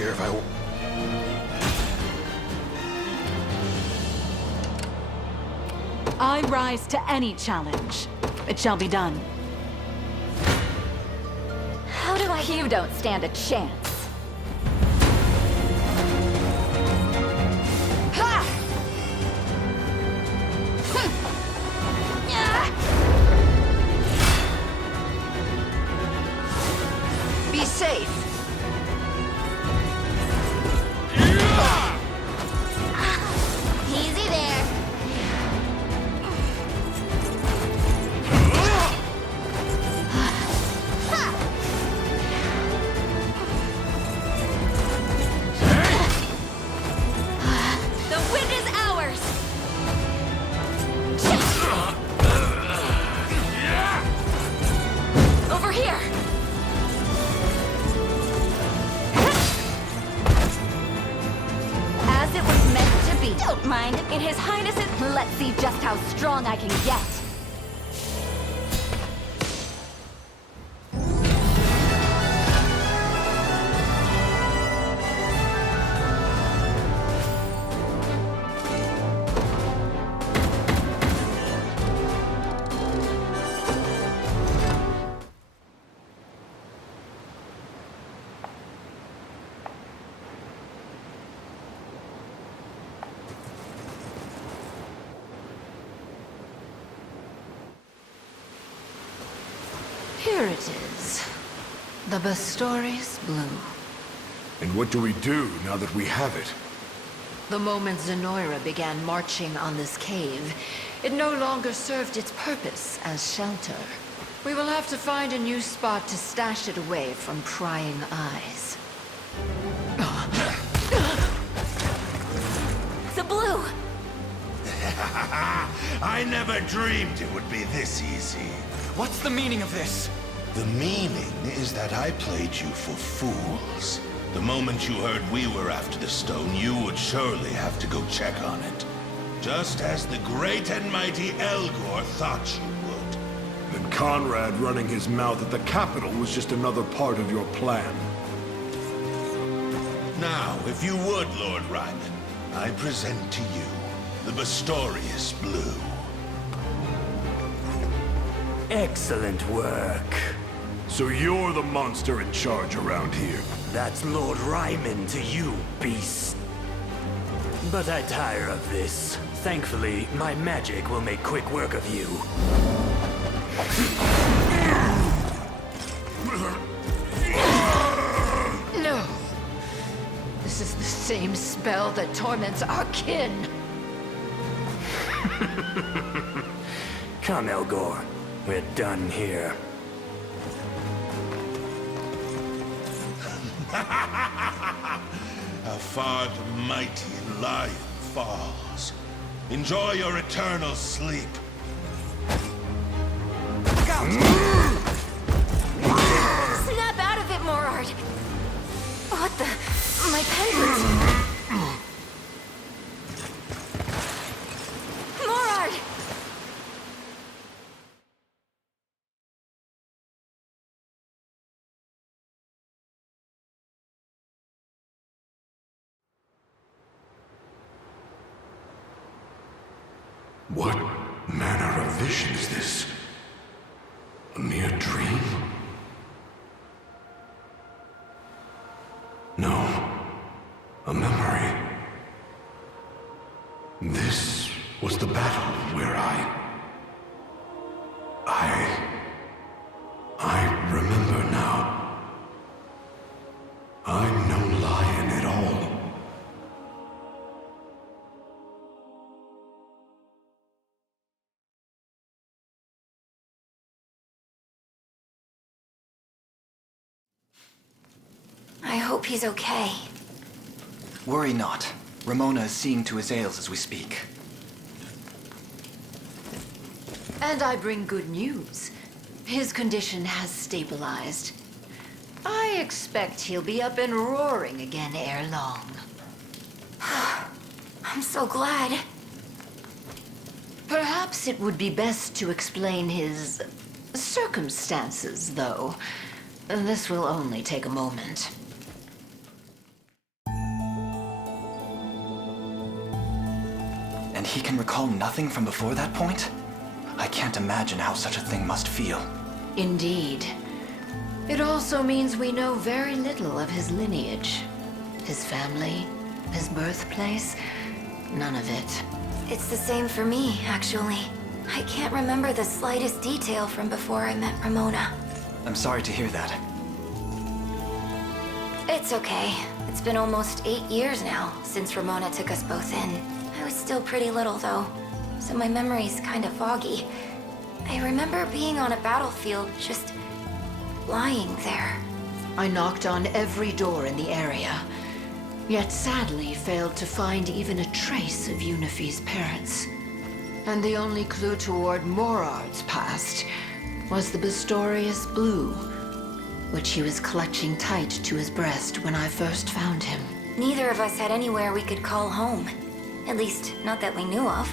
here if I... I rise to any challenge. It shall be done. How do I... You don't stand a chance. Ha! Be safe. Easy there. The wind is ours. Over here. As it was meant to be. Don't mind. In His Highness's... Let's see just how strong I can get. Here it is. The Bastorias blue. And what do we do now that we have it? The moment Zenoira began marching on this cave, it no longer served its purpose as shelter. We will have to find a new spot to stash it away from prying eyes. The blue! I never dreamed it would be this easy. What's the meaning of this? The meaning is that I played you for fools. The moment you heard we were after the stone, you would surely have to go check on it. Just as the great and mighty Elgor thought you would. Then Conrad running his mouth at the capital was just another part of your plan. Now, if you would, Lord Ryman, I present to you the Bastorias blue. Excellent work. So you're the monster in charge around here. That's Lord Ryman to you, beast. But I tire of this. Thankfully, my magic will make quick work of you. No! This is the same spell that torments our kin! Come, Elgor. We're done here. How far the mighty lion falls. Enjoy your eternal sleep. Snap out of it, Morard! What the... My pendant! Morard! What manner of vision is this? A mere dream? No. A memory. This was the battle where I remember now. I'm no lion at all. I hope he's okay. Worry not. Ramona is seeing to his ails as we speak. And I bring good news. His condition has stabilized. I expect he'll be up and roaring again ere long. I'm so glad. Perhaps it would be best to explain his circumstances, though. This will only take a moment. And he can recall nothing from before that point? I can't imagine how such a thing must feel. Indeed. It also means we know very little of his lineage. His family, his birthplace, none of it. It's the same for me, actually. I can't remember the slightest detail from before I met Ramona. I'm sorry to hear that. It's okay. It's been almost 8 years now since Ramona took us both in. I was still pretty little, though, so my memory's kind of foggy. I remember being on a battlefield, just lying there. I knocked on every door in the area, yet sadly failed to find even a trace of Unify's parents. And the only clue toward Morard's past was the Bastorias blue, which he was clutching tight to his breast when I first found him. Neither of us had anywhere we could call home. At least, not that we knew of.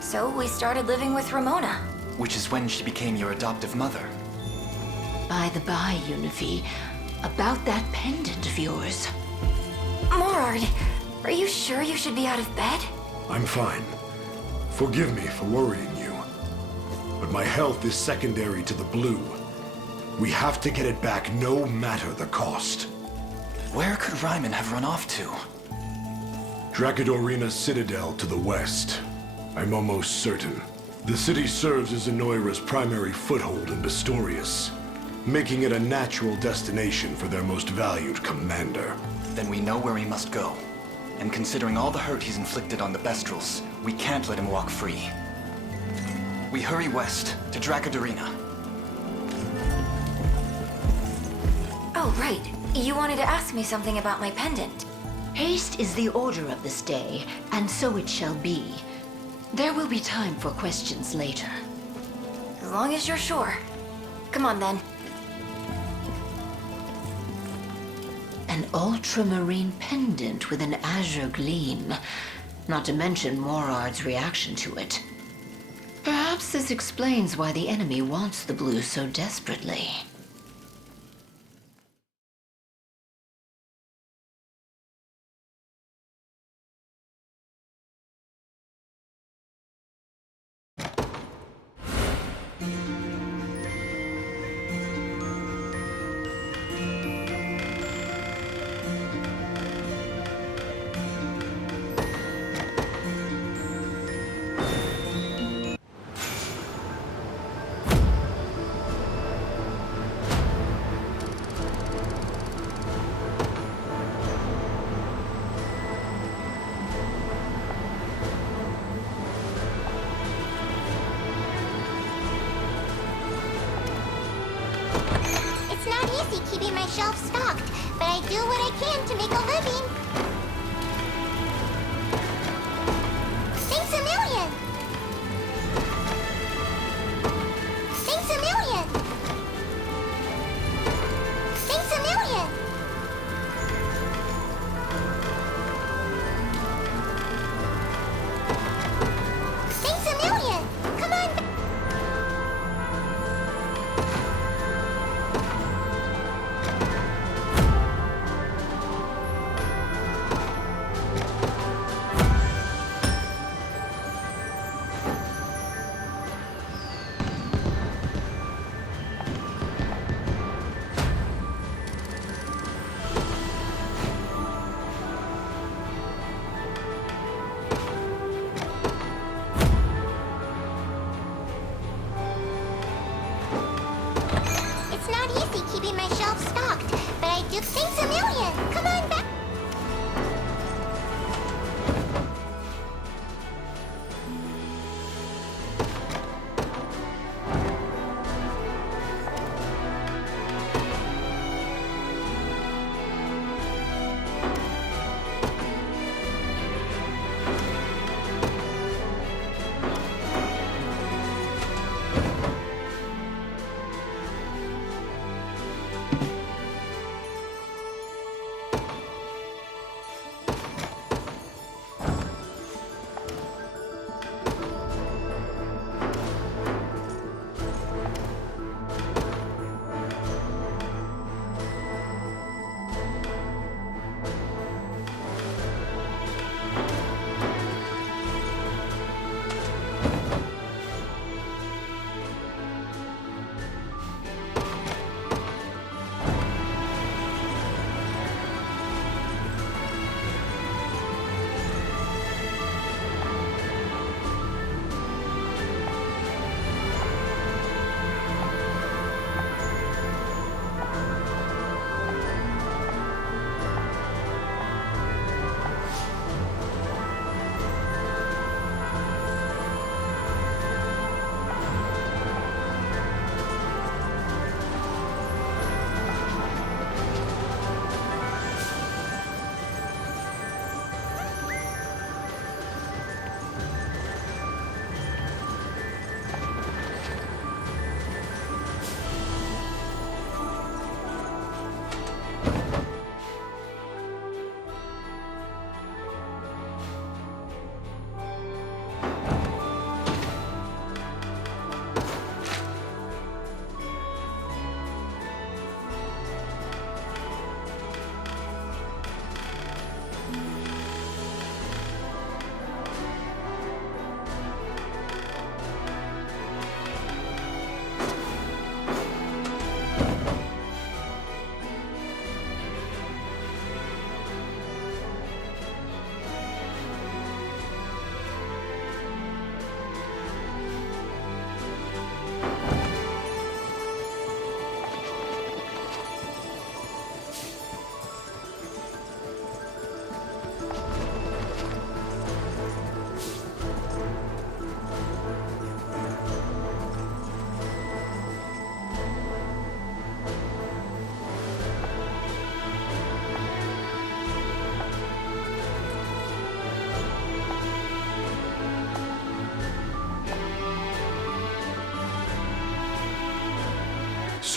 So we started living with Ramona. Which is when she became your adoptive mother. By the by, Unify, about that pendant of yours. Morard, are you sure you should be out of bed? I'm fine. Forgive me for worrying you. But my health is secondary to the blue. We have to get it back no matter the cost. Where could Ryman have run off to? Dracodorina's citadel to the west. I'm almost certain. The city serves as Zenoira's primary foothold in Bastorias, making it a natural destination for their most valued commander. Then we know where he must go. And considering all the hurt he's inflicted on the Bestrels, we can't let him walk free. We hurry west, to Dracodorina. Oh, right. You wanted to ask me something about my pendant. Haste is the order of this day, and so it shall be. There will be time for questions later. As long as you're sure. Come on, then. An ultramarine pendant with an azure gleam, not to mention Morard's reaction to it. Perhaps this explains why the enemy wants the blue so desperately. Keeping my shelves stocked, but I do what I can to make a living. Thanks a million! Thanks a million! Thanks a million! Thanks a million! Come on!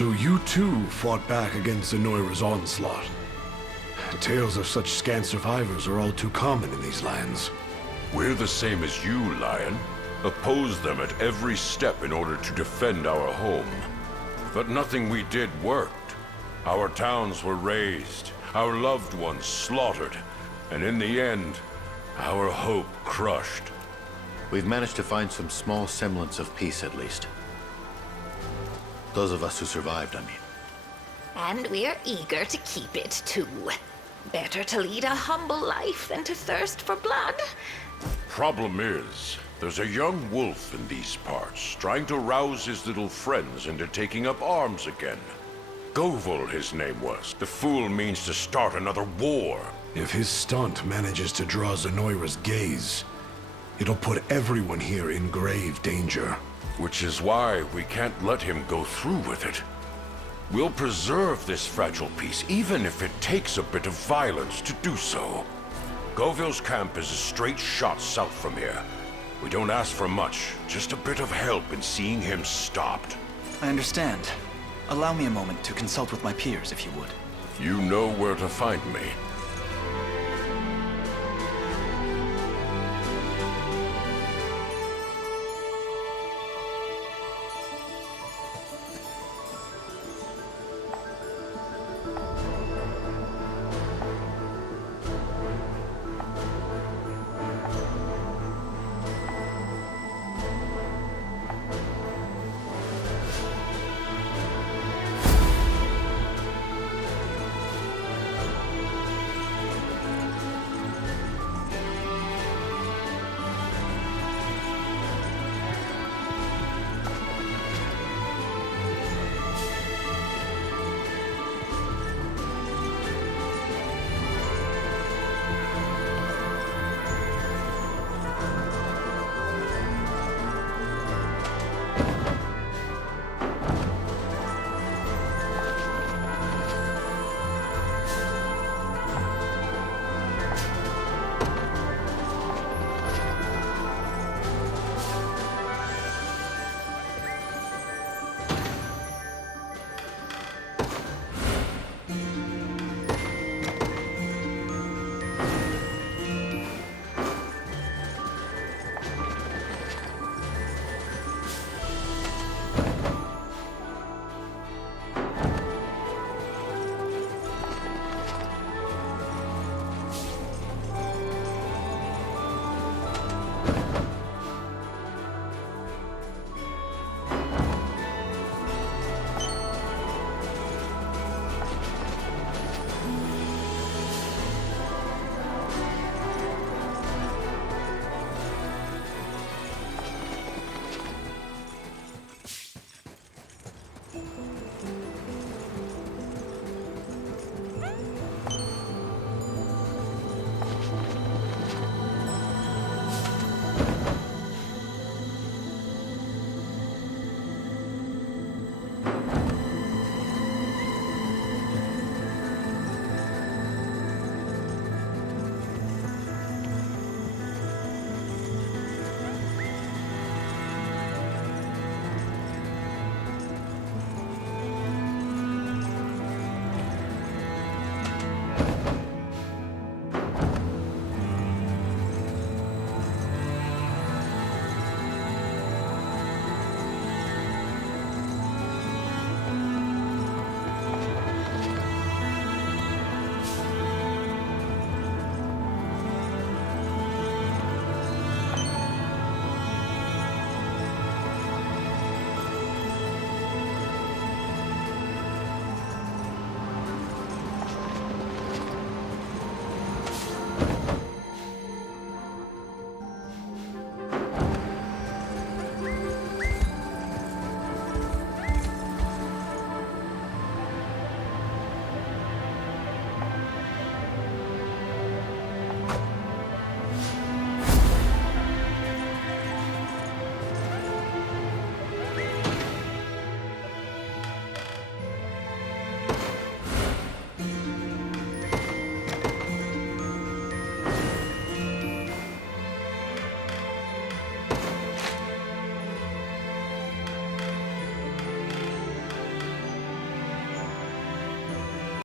So you too fought back against Zenoira's onslaught. Tales of such scant survivors are all too common in these lands. We're the same as you, Lion. Oppose them at every step in order to defend our home. But nothing we did worked. Our towns were razed, our loved ones slaughtered, and in the end, our hope crushed. We've managed to find some small semblance of peace, at least. Those of us who survived, I mean. And we're eager to keep it, too. Better to lead a humble life than to thirst for blood. Problem is, there's a young wolf in these parts, trying to rouse his little friends into taking up arms again. Govil, his name was. The fool means to start another war. If his stunt manages to draw Zenoira's gaze, it'll put everyone here in grave danger. Which is why we can't let him go through with it. We'll preserve this fragile peace, even if it takes a bit of violence to do so. Govil's camp is a straight shot south from here. We don't ask for much, just a bit of help in seeing him stopped. I understand. Allow me a moment to consult with my peers, if you would. You know where to find me.